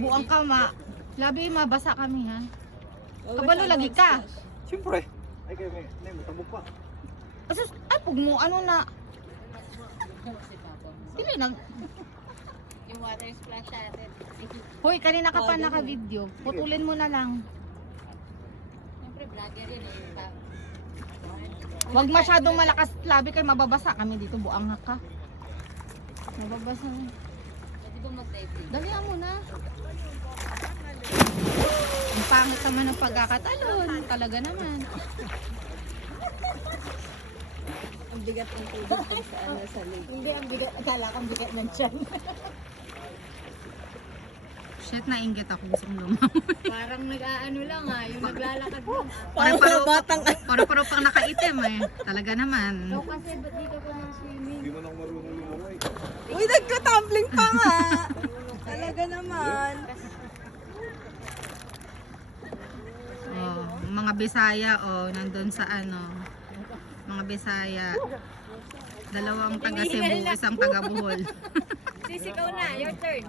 buang ka labi mabasa kami ha. Kabalo lagi ka. Siyempre. Ay kayo may matabog pa. Asus, ay pug mo ano na. Dili nag. Yung water splash natin. Hoy, kanina ka pa naka-video. Putulin mo na lang. Siyempre vlogger yun eh. Huwag masyadong malakas labi kay mababasa kami dito buang ka. Mababasa. Pwede ba mag-diving? Dalihan mo na. Ang pangit naman ng pagkakatalon. Talaga naman. Ang bigat ng tubig sa ano sa lake. Hindi, ang bigat. Akala kang bigat ng tiyan. Shit, nainggit ako. Gusto kong lumamoy. Parang nag-aano lang yung naglalakad lang. Paro-paro pang nakaitim eh. Talaga naman. So kasi ba't di ka pa mag-swimming? Hindi mo nang marunong lumangoy. Uy, nagka-tumbling pa nga. Talaga naman. Oh, mga Bisaya nandun sa ano. Mga Bisaya. Dalawang taga Cebu, isang taga Bohol. Sisikaw na, your turn.